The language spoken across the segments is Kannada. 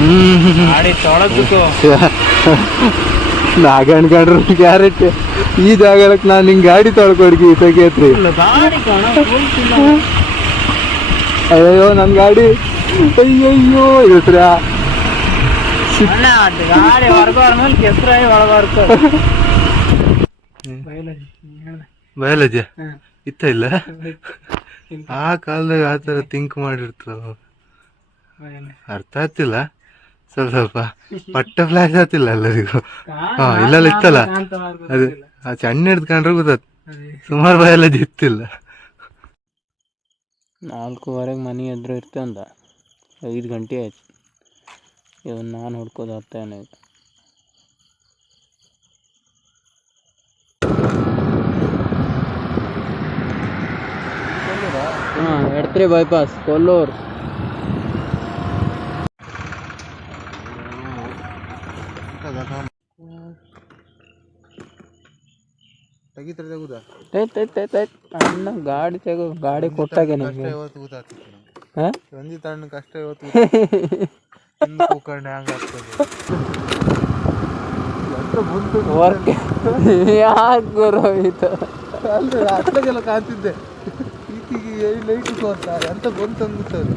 ಗಾಡಿ ತೊಳಕು ನಾಗ ಅನ್ಕೊಂಡ್ರು ಕ್ಯಾರೆಟ್ ಈ ಜಾಗಕ್ಕೆ ನಾನು ಹಿಂಗೆ ಗಾಡಿ ತೊಳ್ಕೊಡ್ಗಿ ತೆಗಿಯತ್ರಿ. ಅಯ್ಯೋ ನನ್ನ ಗಾಡಿ ಅಯ್ಯಯ್ಯೋ ಇದ್ರ ಗಾಡಿ ಹೊರಗೋರ್ಮೇಲೆ ಕೆಸರಾಗಿ ಒಳಗೋರ್ಕ ಬಯಾಲಜಿ ಇತ್ತ ಇಲ್ಲ ಆ ಕಾಲದಾಗ ಆ ಥರ ಥಿಂಕ್ ಮಾಡಿರ್ತಾರ. ಅರ್ಥ ಆಗ್ತಿಲ್ಲ ಸ್ವಲ್ಪ ಪಟ್ಟ ಫ್ಲಾಶ್ ಆಗ್ತಿಲ್ಲ ಎಲ್ಲರಿಗೂ. ಇಲ್ಲೆಲ್ಲ ಇತ್ತಲ್ಲ ಅದು ಆ ಸಣ್ಣ ಹಿಡ್ಕೊಂಡ್ರೆ ಗೊತ್ತಾತ್. ಸುಮಾರು ಬಯಾಲಜಿ ಇತ್ತಿಲ್ಲ. 4:15 ಮನೆ ಎದುರು ಇರ್ತಂದ 5 ಗಂಟೆ ಆಯ್ತು. ಇವನ್ ನಾನು ಹುಡ್ಕೋದು ಹತ್ತೇನೆ. ಎಡ್ತ್ರಿ ಬೈಪಾಸ್ ಕೊಲ್ಲೂರು. ಅಣ್ಣ ಗಾಡಿ ತೆಗೋ, ಗಾಡಿ ಕೊಟ್ಟಾಗೆ ನಿಮ್ಗೆ ಕಷ್ಟ ವರ್ಕ್ ಯಾಕೆ ಬರೋಯ್ತು ಅಷ್ಟೆಲ್ಲ ಕಾಣ್ತಿದ್ದೆ. ಈಚೆಗೆ ಲೈಟ್ ತೋರ್ತಾ ಎಂತ ಬಂತು ಅಂದ್ಬಿಟ್ಟವ್ರು.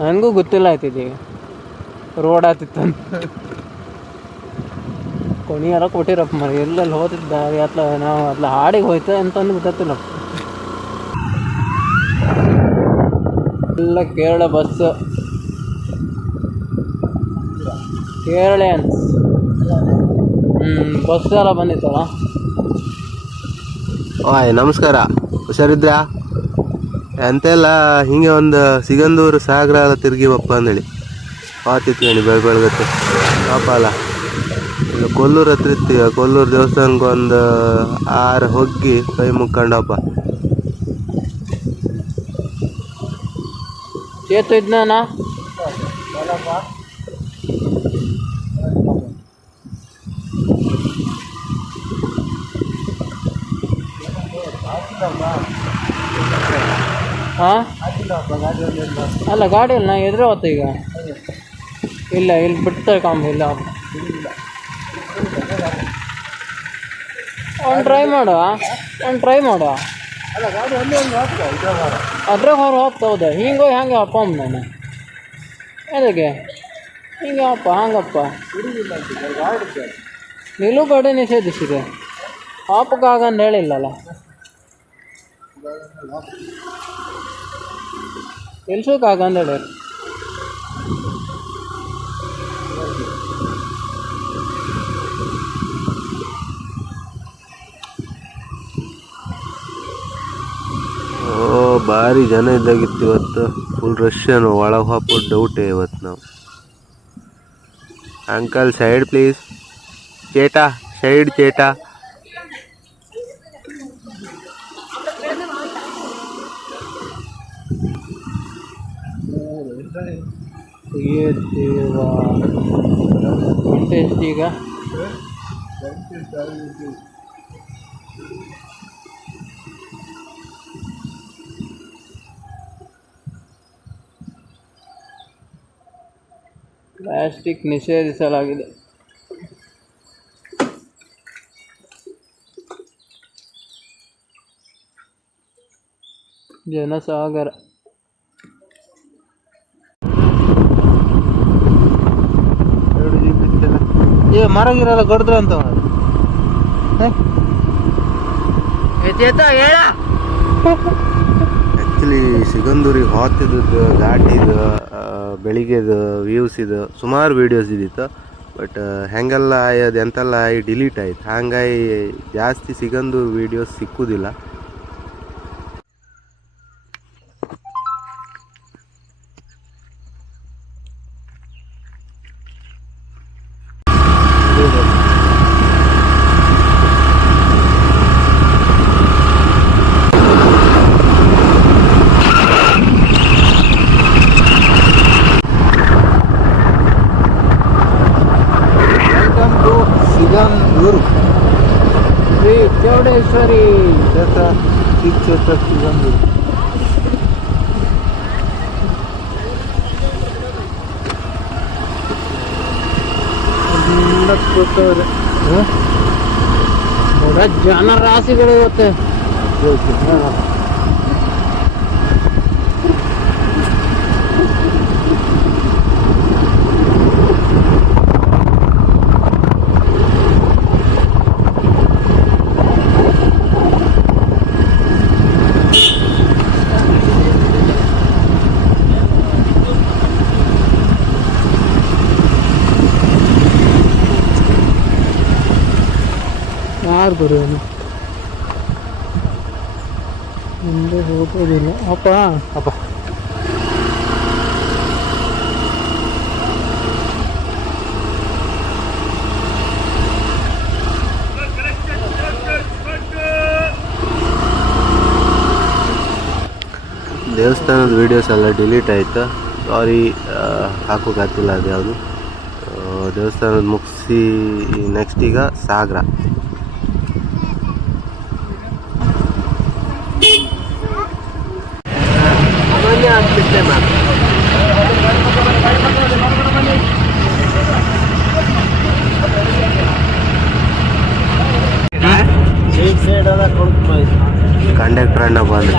ನನಗೂ ಗೊತ್ತಿಲ್ಲ ಆಯ್ತಿದ್ದೀಗ ರೋಡ್ ಆತಿತ್ತಂತ. ಕೊನೆಯಾರ ಕೊಟ್ಟಿರಪ್ಪ ಮರಿ ಎಲ್ಲೆಲ್ಲಿ ಹೋತಿದ್ದ ಅತ್ಲ ನಾವು ಅತ್ಲ ಹಾಡಿಗೆ ಹೋಯ್ತು ಅಂತಂದು ಗೊತ್ತಿಲ್ಲಪ್ಪ. ಎಲ್ಲ ಕೇರಳ ಬಸ್, ಕೇರಳಿಯನ್ಸ್ ಬಸ್ ಎಲ್ಲ ಬಂದಿತ್ತಲ್ಲ. ಓಯ್ ನಮಸ್ಕಾರ, ಹುಷಾರಿದ್ರಾ? ಎಂತೆಲ್ಲ ಹಿಂಗೆ ಒಂದು ಸಿಗಂದೂರು ಸಾಗರ ಎಲ್ಲ ತಿರುಗಿವಪ್ಪ ಅಂದೇಳಿ ಆತಿತ್ಕಣಿ ಬೆಳಗ್ಗೆ ಪಾಪ ಅಲ್ಲ. ಈಗ ಕೊಲ್ಲೂರು ಹತ್ರ ಇರ್ತೀವಿ. ಕೊಲ್ಲೂರು ದೇವಸ್ಥಾನಕ್ಕೆ ಒಂದು 6 ಹೋಗಿ ಕೈ ಮುಕ್ಕೊಂಡಪ್ಪ. ಚೇತು ಇದ್ನ ಹಾಂ ಅಲ್ಲ ಗಾಡಿ ಇಲ್ಲ ನಾ ಎದುರು ಹೊತ್ತು ಈಗ ಇಲ್ಲ ಇಲ್ಲಿ ಬಿಡ್ತಾರೆ ಕಾಮ ಇಲ್ಲ. ಅವ್ನು ಟ್ರೈ ಮಾಡುವ ಅದ್ರಾಗ ಹೊರ ಹೋಗ್ತೌದೆ ಹಿಂಗೆ ಹೆಂಗೆ ಅಪ್ಪಮ್ಮ ನಾನು ಅದಕ್ಕೆ ಹಿಂಗೆ ಅಪ್ಪ ಹಂಗಪ್ಪ ನಿಲುಗಡೆ ನಿಷೇಧಿಸಿದೆ. ಆಪಕ್ಕಾಗಂದು ಹೇಳಿಲ್ಲಲ್ಲ. ನಿಲ್ಸೋಕ್ಕಾಗಂದು ಹೇಳಿ. ಭಾರಿ ಜನ ಇದ್ದಾಗಿತ್ತು ಇವತ್ತು. ಫುಲ್ ರಶ್ ಏನು ಒಳಗೆ ಹಾಕ್ಬಿಟ್ಟು ಡೌಟೇ ಇವತ್ತು ನಾವು. Uncle side please. ಚೇಟಾ ಸೈಡ್ ಚೇಟಾ. ಈಗ ಪ್ಲಾಸ್ಟಿಕ್ ನಿಷೇಧಿಸಲಾಗಿದೆ. ಜನಸಾಗರ ಮರಗಿರಲ್ಲ ಕೊಡಿದ್ರು ಅಂತ ಆ್ಯಕ್ಚುಲಿ ಸಿಗಂದೂರಿಗೆ ಹೋಗ್ತಿದ್ದು ಘಾಟಿದು ಬೆಳಿಗ್ಗೆದು ವ್ಯೂಸ್ ಇದು ಸುಮಾರು ವೀಡಿಯೋಸ್ ಇದ್ದಿತ್ತು. ಬಟ್ ಹೆಂಗೆಲ್ಲ ಆಯೋದು ಎಂತೆಲ್ಲ ಆಗಿ ಡಿಲೀಟ್ ಆಯ್ತು. ಹಂಗಾಗಿ ಜಾಸ್ತಿ ಸಿಗಂದೂರು ವೀಡಿಯೋಸ್ ಸಿಕ್ಕುದಿಲ್ಲ. ಶ್ರೀ ಚೌಡೇಶ್ವರಿ ಗೊತ್ತವ್ರೆ ನೋಡ ಜನ ರಾಶಿಗಳು ಇವತ್ತೆ. ಯಾರು ಬರೋನು ಮುಂದೆ ಹೋಗೋದಿಲ್ಲ. ಅಪ್ಪ ಅಪ್ಪ ದೇವಸ್ಥಾನದ ವೀಡಿಯೋಸ್ ಎಲ್ಲ ಡಿಲೀಟ್ ಆಯಿತು, ಸಾರಿ. ಹಾಕೋಕ್ಕಾಗ್ತಿಲ್ಲ ಅದು ಯಾವುದು. ದೇವಸ್ಥಾನದ ಮುಗಿಸಿ ನೆಕ್ಸ್ಟ್ ಈಗ ಸಾಗರ. ಕಂಡಕ್ಟರ್ ಅಣ್ಣ ಬಂದು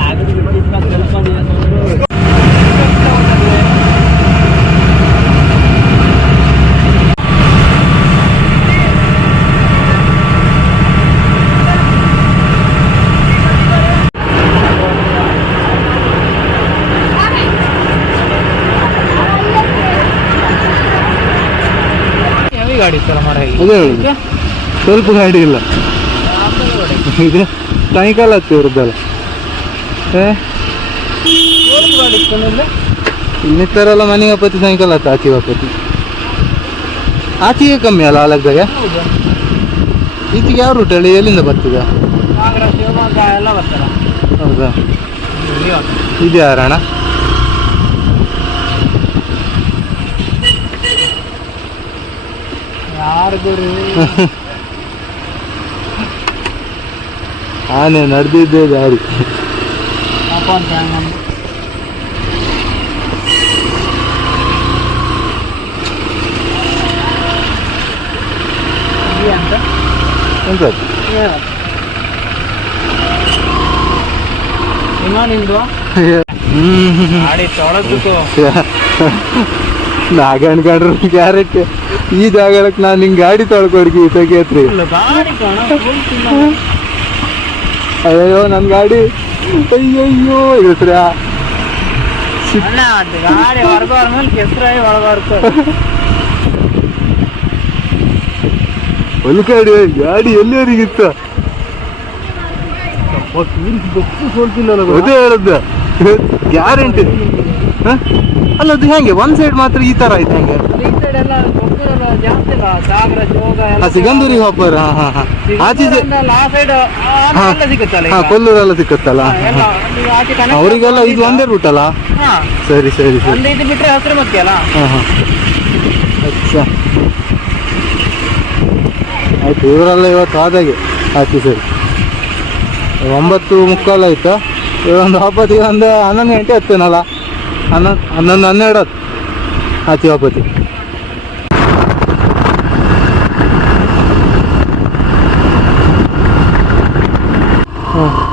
ಗಾಡಿ ಇತ್ತಲ್ಲ ಮರ ಅದೇ ಸ್ವಲ್ಪ ಗಾಡಿ ಇಲ್ಲ ಇದು ಸಾಯಂಕಾಲ ಹತ್ತಿ ಇರುತ್ತಲ್ಲ. ಗಾಡಿ ಇತ್ತು ಇನ್ನಿತ್ತರಲ್ಲ ಮನೆಗೆ ಪತಿ ಸಾಯಂಕಾಲ ಹತ್ತು ಆಚೆ ಪತಿ ಆಚೆಗೆ ಕಮ್ಮಿ ಅಲ್ಲ ಆಲಗ್ದಾಗ. ಈಚೆಗೆ ಯಾವ ರೂಟ್ ಹೇಳಿ, ಎಲ್ಲಿಂದ ಬರ್ತಿದ? ಶಿವಮೊಗ್ಗ ಎಲ್ಲ ಬರ್ತಾರ. ಹೌದಾ, ಇದೆಯಾ ಅಣ್ಣ? ಯಾರಿಗೂ ಆನೆ ನಡೆದಿದ್ದೆ ದಾರಿ. ಅಪ್ಪ ಅಂತ ಅಂತ ಎಂತ ನಿಂದು ಗಾಡಿ ತೊಳೆದು ನಾಗ ಅನ್ಕೊಂಡ್ರು ಕ್ಯಾರೆಟ್ ಈ ಜಾಗಕ್ಕೆ ನಾನು ನಿಂಗೆ ಗಾಡಿ ತೊಳ್ಕೊಡ್ಗಿ ತೆಗಿಯತ್ರಿ. ಗಾಡಿ ಅಯ್ಯೋ ನನ್ನ ಗಾಡಿ ಅಯ್ಯಯ್ಯೋ ಹೆಸ್ರ ಗಾಡಿ ಹೊರಗೋರ್ ಮೇಲೆ ಕೆಸರಾಗಿ ಒಳಗೋರ್ತು ಒಂದು ಗಾಡಿ ಗಾಡಿ ಎಲ್ಲಿವರೆಗಿತ್ತು ಅದೇ ಹೇಳದ್ದ ಗ್ಯಾರಂಟಿ. ಅಲ್ಲ ಅದು ಹೆಂಗೆ ಒಂದ್ ಸೈಡ್ ಮಾತ್ರ ಈ ತರ ಆಯ್ತು ಹೆಂಗೆ? ಈ ಸೈಡ್ ಎಲ್ಲ ಜಾಸ್ತಿ ಇಲ್ಲ, ಸಾಗರ ಜೋಗ ಎಲ್ಲ ಸಿಗಂದೂರಿಗೆ ಹೋಗ್ಬಾರ. ಆಚೆ ಸಿಗುತ್ತಲ್ಲ ಕೊಲ್ಲೂರೆಲ್ಲ ಸಿಕ್ಕತ್ತಲ್ಲ, ಅವರಿಗೆಲ್ಲ ಇದು ಒಂದೇ ರೂಟ್ ಅಲ್ಲ. ಸರಿ ಸರಿ ಸರಿ, ಒಂದು ಇದು ಬಿಟ್ರೆ ಹಸಿರು ಮಕ್ಕಿ ಅಲ್ಲ. ಅಚ್ಚಾ ಆಯ್ತು, ಇವರೆಲ್ಲ ಇವತ್ತು ಆದಾಗೆ ಆಯ್ತು. ಸರಿ 9:45 ಆಯ್ತಾ? ಇವೊಂದು ಹಬ್ಬತ್ತಿಗೆ ಒಂದು 11 ಗಂಟೆ ಹತ್ತೇನಲ್ಲ, 11-12 ಹತ್ತು ಆಚೆ ಹಬ್ಬತ್ತಿ.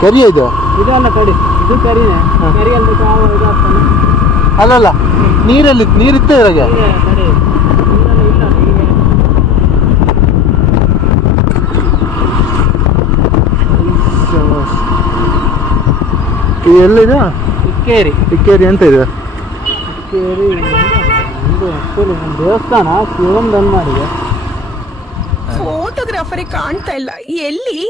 ಕರಿ ಇದು ಇದೆಲ್ಲ ಕಡಿ, ಇದು ಕರಿನೇ. ಕರಿ ಅಲ್ಲಿ ಇದಾಗ್ತಾನೆ. ಅಲ್ಲಲ್ಲ, ನೀರಿತ್ತೆ ಇದ್ರಾಗೆ. ಕಡಿ ಇದು ಎಲ್ಲಿದೆ? ಇಕ್ಕೇರಿ. ಇಕ್ಕೇರಿ ಅಂತ ಇದೆ? ಇಕ್ಕೇರಿ ಒಂದು ದೇವಸ್ಥಾನ ಶಿವನ್ ಮಾಡಿದೆ. ಫೋಟೋಗ್ರಾಫರಿಗೆ ಕಾಣ್ತಾ ಇಲ್ಲ, ಎಲ್ಲಿ?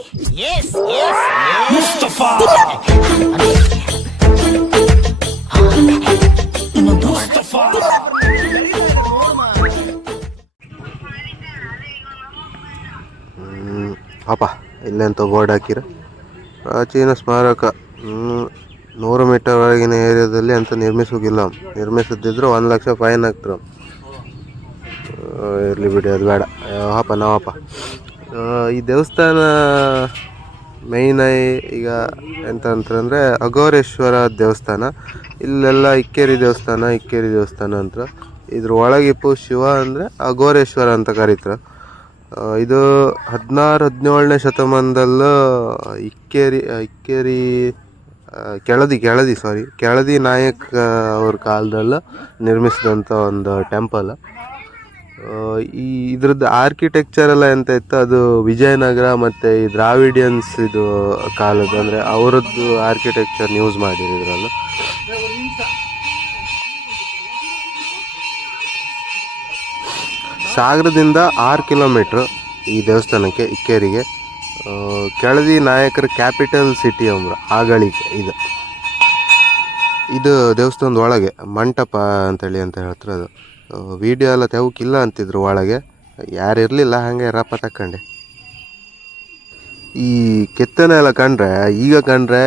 ಪಾಪ ಇಲ್ಲೆಂತ ಬೋರ್ಡ್ ಹಾಕಿರ, ಪ್ರಾಚೀನ ಸ್ಮಾರಕ 100 ಮೀಟರ್ ಒಳಗಿನ ಏರಿಯಾದಲ್ಲಿ ಅಂತ ನಿರ್ಮಿಸೋಗಿಲ್ಲ. ನಿರ್ಮಿಸದಿದ್ರೆ 1 ಲಕ್ಷ ಫೈನ್ ಹಾಕ್ತಾರೆ. ಇರಲಿ ಬಿಡಿ, ಅದು ಬೇಡ. ಹಾಪ ನಾವಪ್ಪ ಈ ದೇವಸ್ಥಾನ ಮೈನ್ ಈಗ ಎಂತ ಅಂತಂದರೆ ಅಘೋರೇಶ್ವರ ದೇವಸ್ಥಾನ. ಇಲ್ಲೆಲ್ಲ ಇಕ್ಕೇರಿ ದೇವಸ್ಥಾನ ಅಂತ. ಇದ್ರ ಒಳಗಿಪ್ಪು ಶಿವ ಅಂದರೆ ಅಘೋರೇಶ್ವರ ಅಂತ ಕರೀತಾರೆ. ಇದು 16-17ನೇ ಶತಮಾನದಲ್ಲೂ ಇಕ್ಕೇರಿ ಕೆಳದಿ ನಾಯಕ್ ಅವ್ರ ಕಾಲದಲ್ಲ ನಿರ್ಮಿಸಿದಂಥ ಒಂದು ಟೆಂಪಲ್. ಇದ್ರದ್ದು ಆರ್ಕಿಟೆಕ್ಚರ್ ಎಲ್ಲ ಎಂತ ಇತ್ತು, ಅದು ವಿಜಯನಗರ ಮತ್ತು ಈ ದ್ರಾವಿಡಿಯನ್ಸ್ ಇದು ಕಾಲದ್ದು, ಅಂದರೆ ಅವರದ್ದು ಆರ್ಕಿಟೆಕ್ಚರ್ನ ಯೂಸ್ ಮಾಡಿದ್ರು ಇದರಲ್ಲೂ. ಸಾಗರದಿಂದ 6 ಕಿಲೋಮೀಟ್ರ್ ಈ ದೇವಸ್ಥಾನಕ್ಕೆ, ಇಕ್ಕೇರಿಗೆ. ಕೆಳದಿ ನಾಯಕರ ಕ್ಯಾಪಿಟಲ್ ಸಿಟಿ ಅಂಬ್ರ ಆಗಳಿಗೆ. ಇದು ದೇವಸ್ಥಾನದ ಒಳಗೆ ಮಂಟಪ ಅಂತ ಹೇಳ್ತಾರೆ. ಅದು ವಿಡಿಯೋ ಎಲ್ಲ ತೆವಕ್ಕಿಲ್ಲ ಅಂತಿದ್ರು ಒಳಗೆ, ಯಾರು ಇರಲಿಲ್ಲ, ಹಾಗೆ ರಪ್ಪ ತಕ್ಕಂಡೆ. ಈ ಕೆತ್ತನೆ ಎಲ್ಲ ಕಂಡ್ರೆ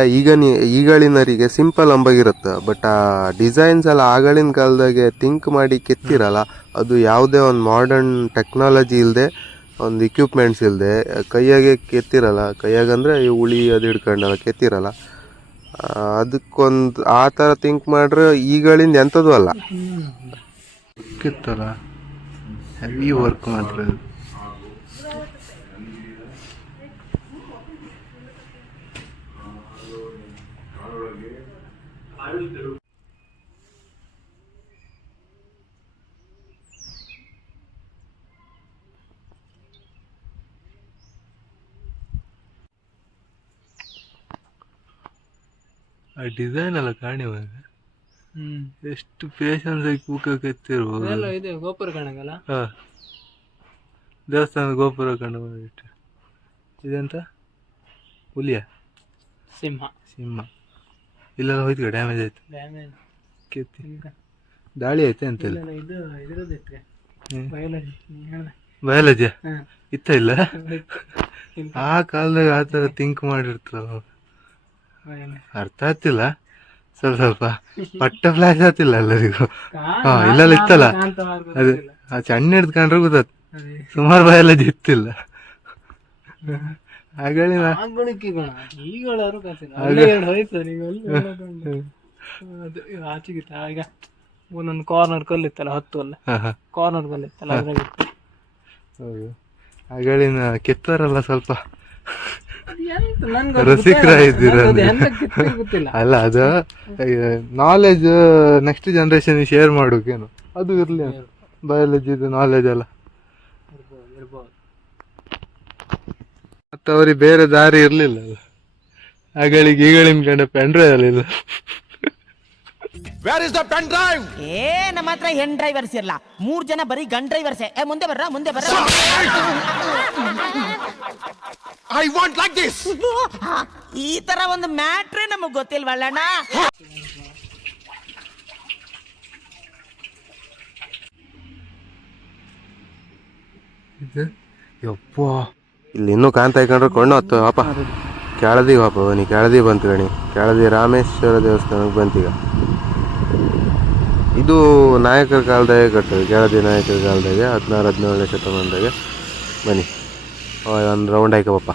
ಈಗಳಿನರಿಗೆ ಸಿಂಪಲ್ ಅಂಬಾಗಿರುತ್ತೆ. ಬಟ್ ಆ ಡಿಸೈನ್ಸ್ ಎಲ್ಲ ಆಗಳಿನ ಕಾಲದಾಗೆ ಥಿಂಕ್ ಮಾಡಿ ಕೆತ್ತಿರಲ್ಲ. ಅದು ಯಾವುದೇ ಒಂದು ಮಾಡರ್ನ್ ಟೆಕ್ನಾಲಜಿ ಇಲ್ಲದೆ, ಒಂದು ಇಕ್ವಿಪ್ಮೆಂಟ್ಸ್ ಇಲ್ಲದೆ ಕೈಯಾಗೆ ಕೆತ್ತಿರಲ್ಲ. ಕೈಯಾಗಂದರೆ ಈ ಉಳಿ ಅದು ಹಿಡ್ಕೊಂಡೆಲ್ಲ ಕೆತ್ತಿರಲ್ಲ. ಅದಕ್ಕೊಂದು ಆ ಥರ ಥಿಂಕ್ ಮಾಡ್ರೆ ಈಗಳಿಂದ ಎಂಥದ್ದು ಅಲ್ಲ. ಕಿತ್ತಲ್ಲ, ಹೆವಿ ವರ್ಕ್ ಮಾತ್ರ. ಆ ಡಿಸೈನ್ ಎಲ್ಲ ಕಾಣಿವಾಗ ಎಷ್ಟು ಪೇಷನ್ಸ್ ಆಗಿ ಕೂಕ ಕೆತ್ತಿರ್ಬೋದು. ಇದೆ ಗೋಪುರ ಕಾಣಗಲ್ಲ. ಹಾಂ, ದೇವಸ್ಥಾನದ ಗೋಪುರ ಕಂಡು ಇದೆಂತ ಹುಲಿಯ ಸಿಂಹ ಇಲ್ಲೆಲ್ಲ ಹೋಯ್ತು, ಡ್ಯಾಮೇಜ್ ಆಯ್ತು, ಕೆತ್ತಿ ದಾಳಿ ಆಯ್ತು ಅಂತೆಲ್ಲ. ಇದು ಇದ್ರದ್ದಿತ್ತು ಬಯಾಲಜಿ ಇತ್ತ ಇಲ್ಲ, ಆ ಕಾಲದಾಗ ಆ ಥರ ಥಿಂಕ್ ಮಾಡಿರ್ತಾರ. ಅರ್ಥ ಆಗ್ತಿಲ್ಲ, ಸ್ವಲ್ಪ ಪಟ್ಟ ಫ್ಲಾಶ್ ಆಗ್ತಿಲ್ಲ ಎಲ್ಲರಿಗೂ. ಹಾಂ, ಇಲ್ಲೆಲ್ಲ ಇತ್ತಲ್ಲ, ಅದು ಆ ಚಣ್ಣ ಹಿಡ್ಕೊಂಡ್ರೆ ಗೊತ್ತಾಯ್ತು. ಸುಮಾರು ಬಯಾಲಜಿ ಇತ್ತಿಲ್ಲ ಆಗಳಿನ. ಆಚೆಗಿತ್ತ ಈಗ ಒಂದೊಂದು ಕಾರ್ನರ್ ಕಲ್ಲಿತ್ತಲ್ಲ, 10 ಅಲ್ಲ ಕಾರ್ನರ್ ಕಲ್ಲಿತ್ತಲ್ಲ, ಹೌದು. ಆಗಳಿನ ಕೆತ್ತಾರಲ್ಲ ಸ್ವಲ್ಪ ರಸಿಕರ ಇದ್ದೀರ ಅಲ್ಲ. ಅದು ನಾಲೆಜ್ ನೆಕ್ಸ್ಟ್ ಜನರೇಷನ್ ಶೇರ್ ಮಾಡೋಕೇನು ಅದು ಇರಲಿ, ಬಯಾಲಜಿದು ನಾಲೆಜ್ ಎಲ್ಲ. ಮತ್ತು ಅವ್ರಿಗೆ ಬೇರೆ ದಾರಿ ಇರಲಿಲ್ಲ ಆಗಳಿಗೆ. ಈಗಳಿನ ಕಂಡ ಪೆನ್ ಡ್ರೈವ್ ಅಲ್ಲಿಲ್ಲ. ನಮ್ಮ ಹತ್ರ ಹೆಣ್ ಡ್ರೈವರ್ಸ್ ಇರಲ್ಲ, 3 ಜನ ಬರೀ ಗನ್ ಡ್ರೈವರ್ಸೇ. ಮುಂದೆ ಬರ್ರ. I want like this. ಈ ತರ ಒಂದು ಮ್ಯಾಟ್ರೇ ನಮಗ್ ಗೊತ್ತಿಲ್ವಲ್ಲಣ್ಣ. ಯಪ್ಪ, ಇಲ್ಲಿ ಇನ್ನೂ ಕಾಣ್ತಾ ಇಕೊಂಡ್ರೆ ಕೊಂಡು ಹೊತ್ತು ಅಪ್ಪ. ಕೆಳದಿಗೆ ಪಾಪ ಬನ್ನಿ, ಕೆಳದಿ ಬಂತು ಗಣಿ. ಕೆಳದಿ ರಾಮೇಶ್ವರ ದೇವಸ್ಥಾನಕ್ಕೆ ಬಂತೀಗ. ಇದು ನಾಯಕರ ಕಾಲದಾಗೆ ಕಟ್ಟೋದು, ಕೆಳದಿ ನಾಯಕರ ಕಾಲದಾಗೆ 16-17ನೇ ಶತಮಾನದಾಗೆ. ಬನ್ನಿ ಒಂದು ರೌಂಡ್ ಆಯ್ಕಪ್ಪ.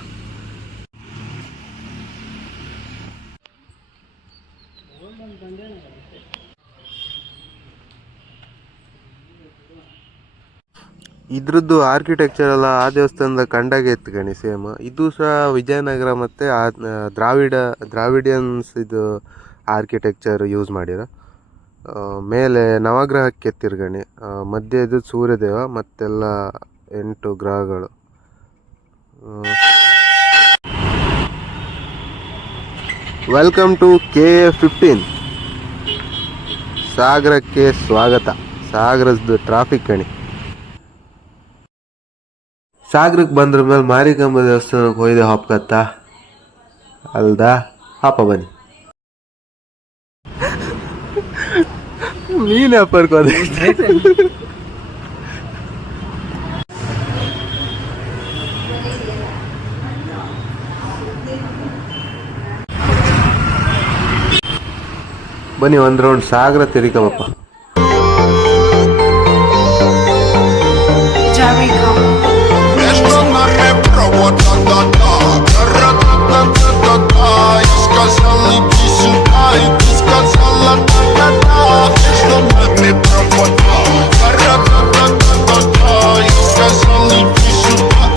ಇದ್ರದ್ದು ಆರ್ಕಿಟೆಕ್ಚರ್ ಎಲ್ಲ ಆ ದೇವಸ್ಥಾನದ ಕಂಡಾಗೆ ಇತ್ತು ಗಣಿ, ಸೇಮ್. ಇದು ಸಹ ವಿಜಯನಗರ ಮತ್ತು ದ್ರಾವಿಡಿಯನ್ಸ್ ಇದು ಆರ್ಕಿಟೆಕ್ಚರ್ ಯೂಸ್ ಮಾಡಿರೋ. ಮೇಲೆ ನವಗ್ರಹಕ್ಕೆ ಎತ್ತಿರ್ಗಣಿ, ಮಧ್ಯೆ ಇದು ಸೂರ್ಯದೇವ, ಮತ್ತೆಲ್ಲ 8 ಗ್ರಹಗಳು. Welcome to KA15. ಸಾಗರಕ್ಕೆ ಸ್ವಾಗತ. ಸಾಗರದ ಟ್ರಾಫಿಕ್ ಗಣಿ. ಸಾಗರಕ್ಕೆ ಬಂದ್ರ ಮೇಲೆ ಮಾರಿಕಾಂಬ ದೇವಸ್ಥಾನಕ್ಕೆ ಹೋಯ್ದೆ ಹಾಪ್ಕತ್ತ ಅಲ್ದಾ? ಹಾಪ ಬನ್ನಿ. ಮೀನು ವ್ಯಾಪಾರಕ್ಕೆ ಬನ್ನಿ, ಒಂದು ರೌಂಡ್ ಸಾಗರ ತಿರುಗಪ್ಪ. Сказал, иди сюда.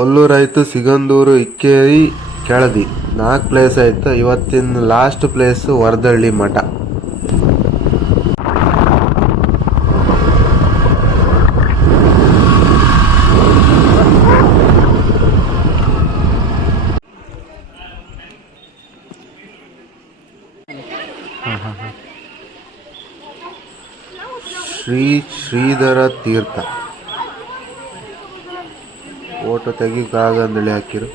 ಕೊಲ್ಲೂರು ಆಯಿತು, ಸಿಗಂದೂರು, ಇಕ್ಕೇರಿ, ಕೆಳದಿ 4 ಪ್ಲೇಸ್ ಆಯಿತು. ಇವತ್ತಿನ last place Varadahalli Math. Shridhara Tirtha photo ತೆಗಿಕಾಗಂದೇಳಿ ಹಾಕಿರು.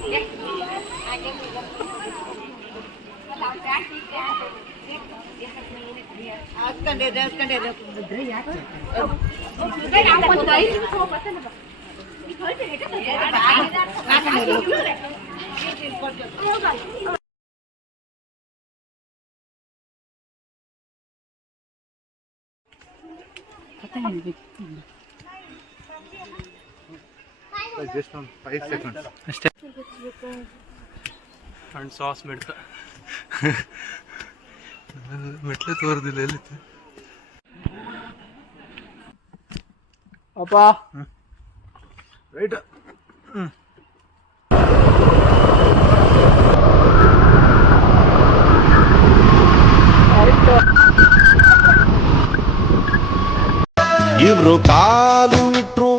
Just on 5 seconds. ಅಷ್ಟೇ. ಅಂಡ್ ಸಾಸ್ ಮೆಡ್ತ ಮೆಟ್ಲೆ ತೋರ್ದಿಲ್ಲ ಎಲ್ಲಿತ್ತು ಅಪ್ಪ. Right. ಇವ್ರು ಕಾಲು ಇಟ್ರು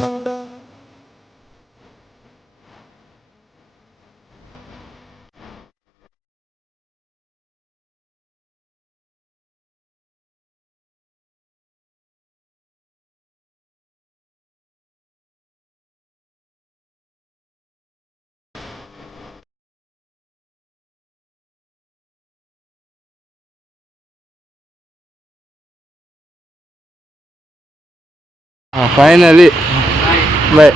ಫೈನಲಿ ಬೈ.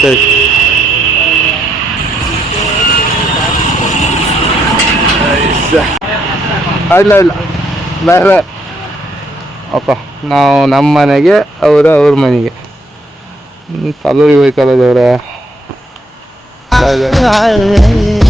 ಸರಿ ಇಲ್ಲ ಇಲ್ಲ ಬಾಯ್ ಬಾಯ್ ಅಪ್ಪ. ನಾವು ನಮ್ಮ ಮನೆಗೆ, ಅವರು ಅವ್ರ ಮನೆಗೆ. ಕಲ್ಲೂರಿಗೆ ಹೋಯ್ಕಲ್ಲ ದೇವ್ರೆ. ಬಾಯ್ ಬಾಯ್.